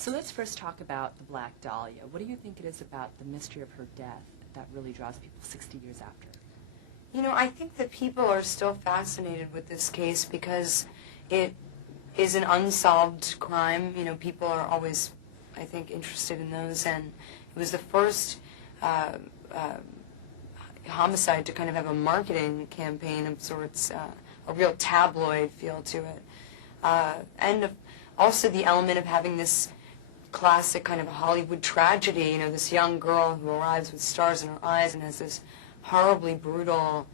So let's first talk about the Black Dahlia. What do you think it is about the mystery of her death that really draws people 60 years after? You know, I think that people are still fascinated with this case because it is an unsolved crime. You know, people are always, I think, interested in those, and it was the first homicide to kind of have a marketing campaign of sorts, a real tabloid feel to it. And also the element of having this classic kind of Hollywood tragedy, you know, this young girl who arrives with stars in her eyes and has this horribly brutal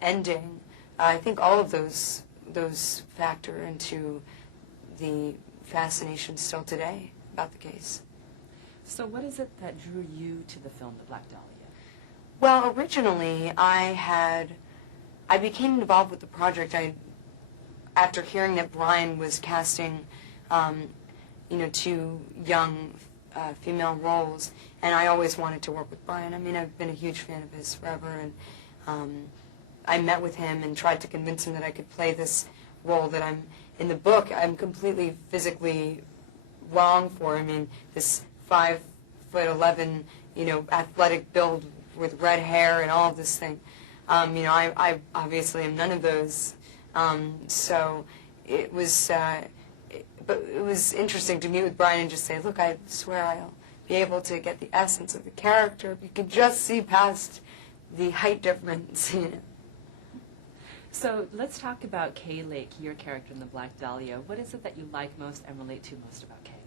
ending. I think all of those factor into the fascination still today about the case. So what is it that drew you to the film, The Black Dahlia? Well, originally I became involved with the project after hearing that Brian was casting you know, 2 young female roles, and I always wanted to work with Brian. I mean, I've been a huge fan of his forever, and I met with him and tried to convince him that I could play this role that in the book, I'm completely physically wrong for. I mean, this 5'11", you know, athletic build with red hair and all of this thing. You know, I obviously am none of those. So it was, but it was interesting to meet with Brian and just say, look, I swear I'll be able to get the essence of the character if you could just see past the height difference, you know. So let's talk about Kay Lake, your character in The Black Dahlia. What is it that you like most and relate to most about Kay?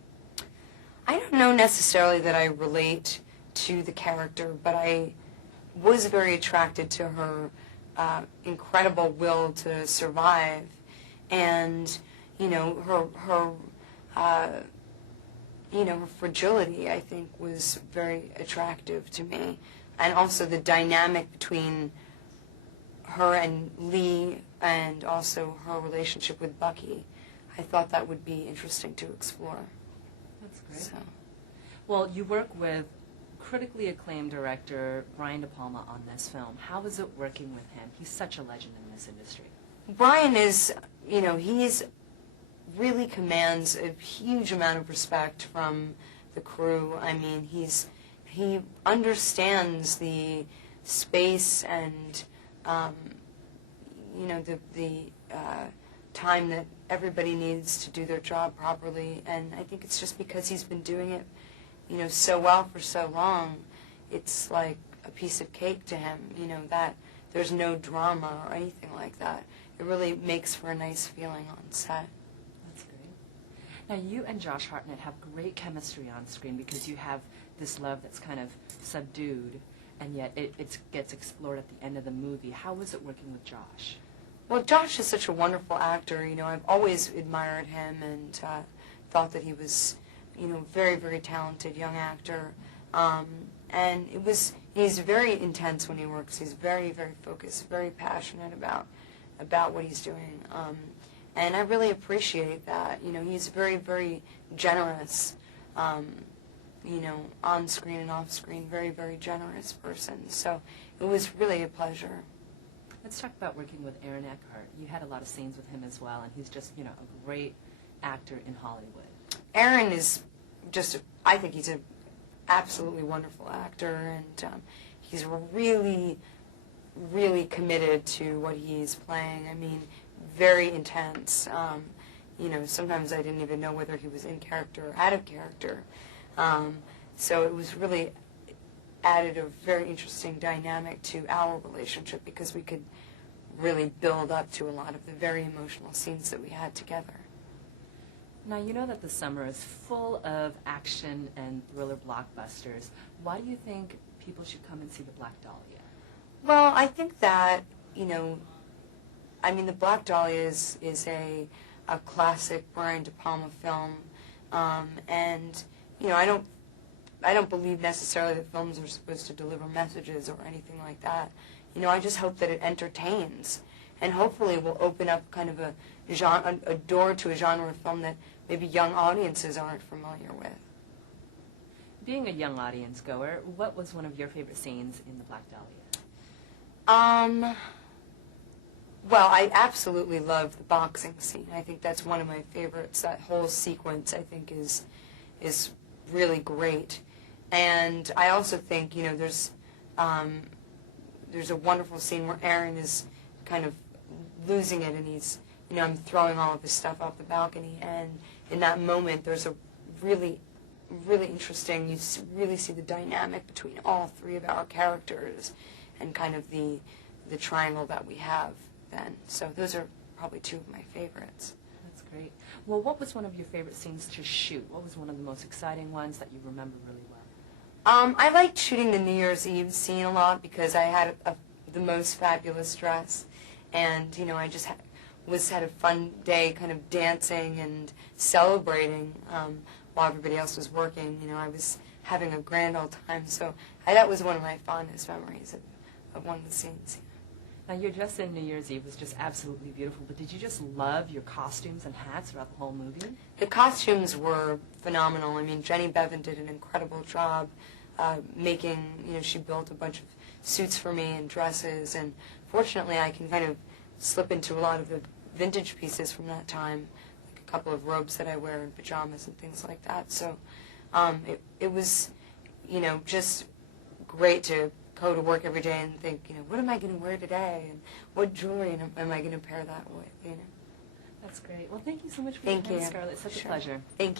I don't know necessarily that I relate to the character, but I was very attracted to her incredible will to survive, and you know, her fragility, I think, was very attractive to me, and also the dynamic between her and Lee, and also her relationship with Bucky. I thought that would be interesting to explore. That's great. So. Well, you work with critically acclaimed director Brian De Palma on this film. How is it working with him? He's such a legend in this industry. Brian is, you know, really commands a huge amount of respect from the crew. I mean, he understands the space and you know, the time that everybody needs to do their job properly, and I think it's just because he's been doing it, you know, so well for so long. It's like a piece of cake to him, you know, that there's no drama or anything like that. It really makes for a nice feeling on set. That's great. Now, you and Josh Hartnett have great chemistry on screen because you have this love that's kind of subdued, and yet it gets explored at the end of the movie. How was it working with Josh? Well, Josh is such a wonderful actor. You know, I've always admired him and thought that he was, you know, very, very talented young actor. And he's very intense when he works. He's very, very focused, very passionate about what he's doing. And I really appreciate that. You know, he's very, very generous, you know, on screen and off screen, very, very generous person. So it was really a pleasure. Let's talk about working with Aaron Eckhart. You had a lot of scenes with him as well, and he's just, you know, a great actor in Hollywood. Aaron is just, I think he's an absolutely wonderful actor, and he's really, really committed to what he's playing. I mean, very intense. You know, sometimes I didn't even know whether he was in character or out of character. So it was really added a very interesting dynamic to our relationship because we could really build up to a lot of the very emotional scenes that we had together. Now, you know that the summer is full of action and thriller blockbusters. Why do you think people should come and see The Black Dahlia? Well, I think that, you know, I mean, The Black Dahlia is a classic Brian De Palma film, and, you know, I don't believe necessarily that films are supposed to deliver messages or anything like that. You know, I just hope that it entertains, and hopefully will open up kind of a door to a genre of film that maybe young audiences aren't familiar with. Being a young audience goer, what was one of your favorite scenes in The Black Dahlia? Well, I absolutely love the boxing scene. I think that's one of my favorites. That whole sequence, I think, is is really great. And I also think, there's a wonderful scene where Aaron is kind of losing it, and he's, I'm throwing all of his stuff off the balcony, and in that moment there's a really, really interesting, really see the dynamic between all three of our characters and kind of the triangle that we have then. So those are probably two of my favorites. That's great. Well, what was one of your favorite scenes to shoot? What was one of the most exciting ones that you remember really well? I liked shooting the New Year's Eve scene a lot because I had the most fabulous dress, and I just had a fun day, kind of dancing and celebrating while everybody else was working. I was having a grand old time, so that was one of my fondest memories of one of the scenes. Now, your dress in New Year's Eve was just absolutely beautiful, but did you just love your costumes and hats throughout the whole movie? The costumes were phenomenal. I mean, Jenny Bevan did an incredible job making, she built a bunch of suits for me and dresses, and fortunately I can kind of slip into a lot of the vintage pieces from that time, like a couple of robes that I wear and pajamas and things like that. So it was, just great to go to work every day and think, what am I going to wear today, and what jewelry am I going to pair that with, That's great. Well, thank you so much for your time, Scarlett. It's such a pleasure. Thank you.